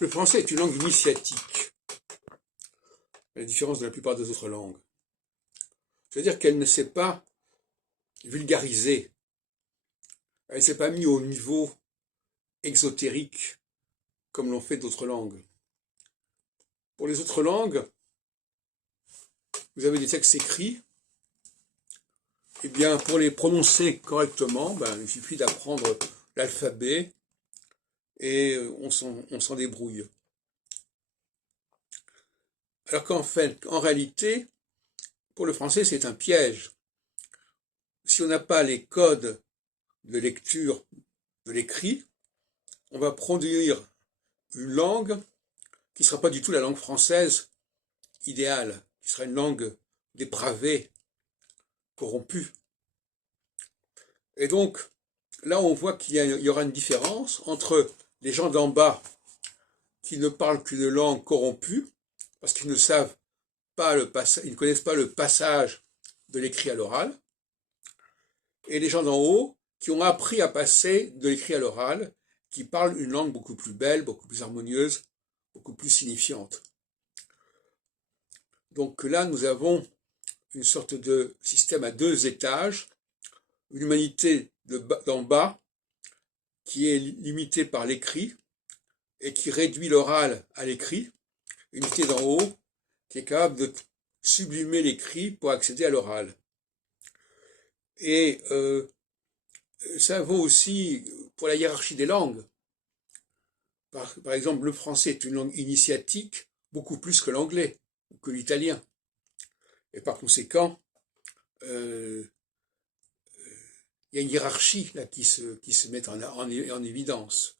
Le français est une langue initiatique, à la différence de la plupart des autres langues. C'est-à-dire qu'elle ne s'est pas vulgarisée, elle ne s'est pas mise au niveau exotérique comme l'ont fait d'autres langues. Pour les autres langues, vous avez des textes écrits, et bien pour les prononcer correctement, il suffit d'apprendre l'alphabet et on s'en débrouille. Alors en réalité, pour le français, c'est un piège. Si on n'a pas les codes de lecture de l'écrit, on va produire une langue qui ne sera pas du tout la langue française idéale, qui sera une langue dépravée, corrompue. Et donc, là, on voit qu'il y aura une différence entre les gens d'en bas qui ne parlent qu'une langue corrompue, parce qu'ils ne savent pas ils ne connaissent pas le passage de l'écrit à l'oral, et les gens d'en haut qui ont appris à passer de l'écrit à l'oral, qui parlent une langue beaucoup plus belle, beaucoup plus harmonieuse, beaucoup plus signifiante. Donc là, nous avons une sorte de système à deux étages, une humanité d'en bas qui est limitée par l'écrit et qui réduit l'oral à l'écrit, une unité d'en haut qui est capable de sublimer l'écrit pour accéder à l'oral. Et ça vaut aussi pour la hiérarchie des langues. Par exemple, le français est une langue initiatique beaucoup plus que l'anglais ou que l'italien. Et par conséquent, il y a une hiérarchie là qui se met en évidence.